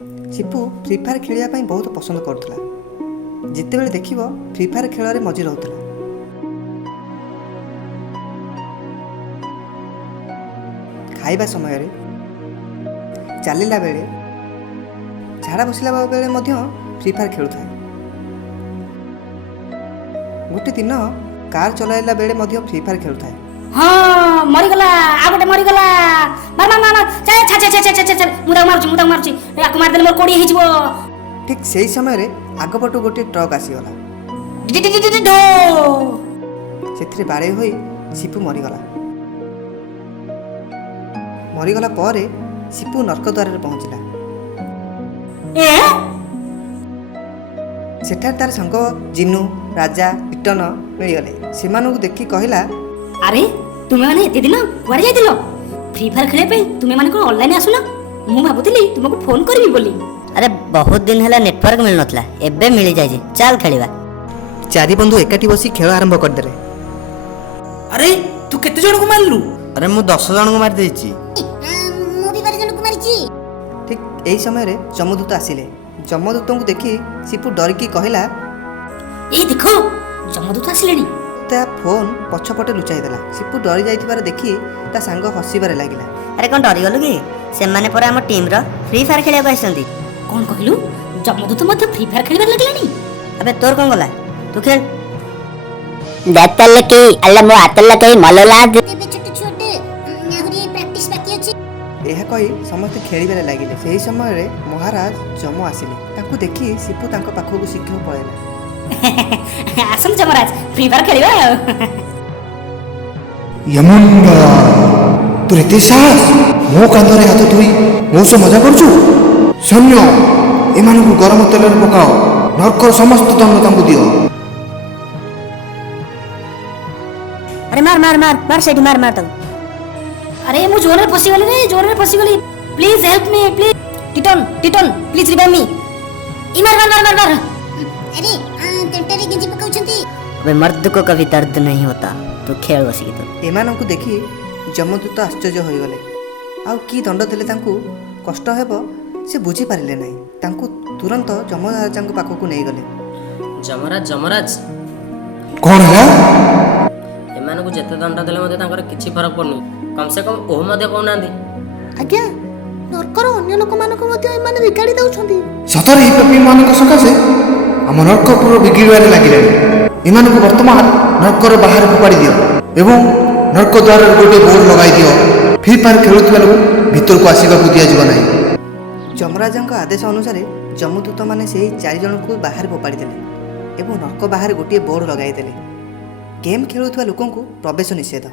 Sipu free fire ଖେଳିବା ପାଇଁ ବହୁତ ପସନ୍ଦ କରୁଥିଲା। ଯେତେବେଳେ ଦେଖିବ ଫ୍ରି ଫାୟାର ଖେଳରେ ମଜି ରହୁଥିଲା। ଖାଇବା ସମୟରେ, ଚାଲିଲା ବେଳେ, ଝାଡ଼ା ବସିଲା ବେଳେ ମଧ୍ୟ ଫ୍ରି ଫାୟାର ଖେଳୁଥାଏ। ଗୋଟେ ଦିନ କାର ଚଲାଇଲା ବେଳେ ମଧ୍ୟ ଫ୍ରି ଫାୟାର ଖେଳୁଥାଏ। ହଁ ମରିଗଲା, ଆଉ ଗୋଟେ ମରିଗଲା। ମାର ମାର ମାର, ଛା ଛା ଛା ଛା ଛା ଛା, ମୁଁ ତାକୁ ମାରୁଛି ଆକୁ ମାରିଦେଲେ ମୋର 20 ହେଇଯିବ। ଠିକ୍ ସେହି ସମୟରେ ଆଗପଟୁ ଗୋଟିଏ ଟ୍ରକ୍ ଆସିଗଲା। ସେଥିରେ ବାଡ଼େଇ ହୋଇ ସିପୁ ମରିଗଲା। ମରିଗଲା ପରେ ସିପୁ ନର୍କ ଦ୍ୱାରରେ ପହଞ୍ଚିଲା। ସେଠାରେ ତାର ସାଙ୍ଗ ଜିନୁ, ରାଜା, ଇଟନ ମିଳିଗଲେ। ସେମାନଙ୍କୁ ଦେଖି କହିଲା, ଆରେ ତୁମେ ମାନେ ଏତେ ଦିନ କୁଆଡ଼େ ଯାଇଥିଲ? ଫ୍ରି ଫାୟାର ଖେଳିବା ପାଇଁ ତୁମେ ମାନେ କ'ଣ ଅନଲାଇନ୍ ଆସୁନ? ମୁଁ ଭାବୁଥିଲି ତୁମକୁ ଫୋନ୍ କରିବି ବୋଲି। ଆରେ ବହୁତ ଦିନ ହେଲା ନେଟୱାର୍କ ମିଳୁନଥିଲା, ଏବେ ମିଳିଯାଇଛି, ଚାଲ ଖେଳିବା। ଚାରି ବନ୍ଧୁ ଏକାଠି ବସି ଖେଳ ଆରମ୍ଭ କରିଦେଲେ। ଆରେ ତୁ କେତେ ଜଣକୁ ମାରିଲୁ? ଆରେ ମୁଁ 10 ଜଣଙ୍କୁ ମାରି ଦେଇଛି। ମୁଁ ବି 12 ଜଣକୁ ମାରିଛି। ଠିକ୍ ଏହି ସମୟରେ ଯମଦୂତ ଆସିଲେ। ଯମଦୂତଙ୍କୁ ଦେଖି ସିପୁ ଡରିକି କହିଲା, ଏଇ ଦେଖ ଯମଦୂତ ଆସିଲେଣି। ତା ଫୋନ୍ ପଛପଟେ ଲୁଚାଇ ଦେଲା। ସିପୁ ଡରି ଯାଇଥିବାର ଦେଖି ତା ସାଙ୍ଗ ହସିବାରେ ଲାଗିଲା। ଆରେ କ'ଣ ଡରିଗଲୁ କି? ସେମାନେ ପରା ଆମ ଟିମ୍ର ଫ୍ରି ଫାୟାର ଖେଳିବାକୁ ଆସିଛନ୍ତି। କ'ଣ କହିଲୁ? ଯମଦୂତ ମଧ୍ୟ ଫ୍ରି ଫାୟାର ଖେଳିବାରେ ଲାଗିଲାଣି? ଆବେ ତୋର କ'ଣ ଗଲା, ତୁ ଖେଳ। ଦେତଲେ ଆଲେ ମୋ ହାତଲେ କେହି ମଲଲା ଏବେ ଛୋଟ ଛୋଟେ ଆହୁରି ପ୍ରାକ୍ଟିସ ବାକି ଅଛି। ଏହା କହି ସମସ୍ତେ ଖେଳିବାରେ ଲାଗିଲେ। ସେହି ସମୟରେ ମହାରାଜ ଯମ ଆସିଲେ। ତାଙ୍କୁ ଦେଖି ସିପୁ ତାଙ୍କ ପାଖକୁ ଶୀଘ୍ର ପଳାଇଲା। ଆସନ୍ତୁ ଯମରାଜ, ଫ୍ରି ଫାୟାର ଖେଳିବା ଆଉ। ୟମୁଣ୍ଡା, ତୋର ଏତେ ସାହସ? ମୋ କାନ୍ଧରେ ହାତ ଧୋଇ ମୋ ସହ ମଜା କରୁଛୁ? ସୈନ୍ୟ, ଏମାନଙ୍କୁ ଗରମ ତେଲରେ ପକାଅ, ନର୍କର ସମସ୍ତ ଦଣ୍ଡ ତାଙ୍କୁ ଦିଅ। ଆରେ ମାର ମାର ମାର ମାର, ସେଇଠି ମାର ମାର ତାକୁ। ଆରେ ମୁଁ ଜୋରରେ ଫସିଗଲି ରେ, ଜୋରରେ ଫସିଗଲି। ପ୍ଲିଜ ହେଲ୍ପ ମି, ପ୍ଲିଜ। ଟିଟନ ଟିଟନ ପ୍ଲିଜ ରିଭାଇଭ ମି। ଇ ମାର ମାର ମାର ମାର। ଆରେ ତେଣ୍ଟାରେ ଗିଜି ପକାଉଛନ୍ତି। अबे मर्द को कभी दर्द नहीं होता, ତୁ ଖେଳ ବସିକି ତ। ଏମାନଙ୍କୁ ଦେଖି ଯମଦୂତ ଆଶ୍ଚର୍ଯ୍ୟ ହୋଇଗଲେ। ଆଉ କି ଦଣ୍ଡ ଦେଲେ ତାଙ୍କୁ କଷ୍ଟ ହେବ ସେ ବୁଝିପାରିଲେ ନାହିଁ। ତାଙ୍କୁ ତୁରନ୍ତ ଯମରାଜାଙ୍କ ପାଖକୁ ନେଇଗଲେ। ଯମରାଜ ଯମରାଜ, କ'ଣ ହେଲା? ଏମାନଙ୍କୁ ଯେତେ ଦଣ୍ଡ ଦେଲେ ମଧ୍ୟ ତାଙ୍କର କିଛି ଫରକ ପଡୁନି। କମ ସେ କମ ଓହ ମଧ୍ୟ କହୁନାହାନ୍ତି। ଆଜ୍ଞା, ନର୍କର ଅନ୍ୟ ଲୋକମାନଙ୍କୁ ମଧ୍ୟ ଏମାନେ ବିଗାଡ଼ି ଦେଉଛନ୍ତି। ସତରେ ଏହି ପାପୀମାନଙ୍କ ସକାଶେ ଆମ ନର୍କପୁର ବିଗିଡ଼ିବାରେ ଲାଗିଲେଣି। ଏମାନଙ୍କୁ ବର୍ତ୍ତମାନ ନର୍କର ବାହାରେ ଫୋପାଡ଼ି ଦିଅ ଏବଂ ନର୍କ ଦ୍ୱାରରେ ଗୋଟିଏ ବୋର୍ଡ ଲଗାଇ ଦିଅ, ଫ୍ରି ଫାୟାର ଖେଳୁଥିବା ଲୋକ ଭିତରକୁ ଆସିବାକୁ ଦିଆଯିବ ନାହିଁ। ଯମରାଜାଙ୍କ ଆଦେଶ ଅନୁସାରେ ଯମଦୂତମାନେ ସେହି 4 ଜଣଙ୍କୁ ବାହାରେ ଫୋପାଡ଼ି ଦେଲେ ଏବଂ ନର୍କ ବାହାରେ ଗୋଟିଏ ବୋର୍ଡ ଲଗାଇ ଦେଲେ। ଗେମ୍ ଖେଳୁଥିବା ଲୋକଙ୍କୁ ପ୍ରବେଶ ନିଷେଧ।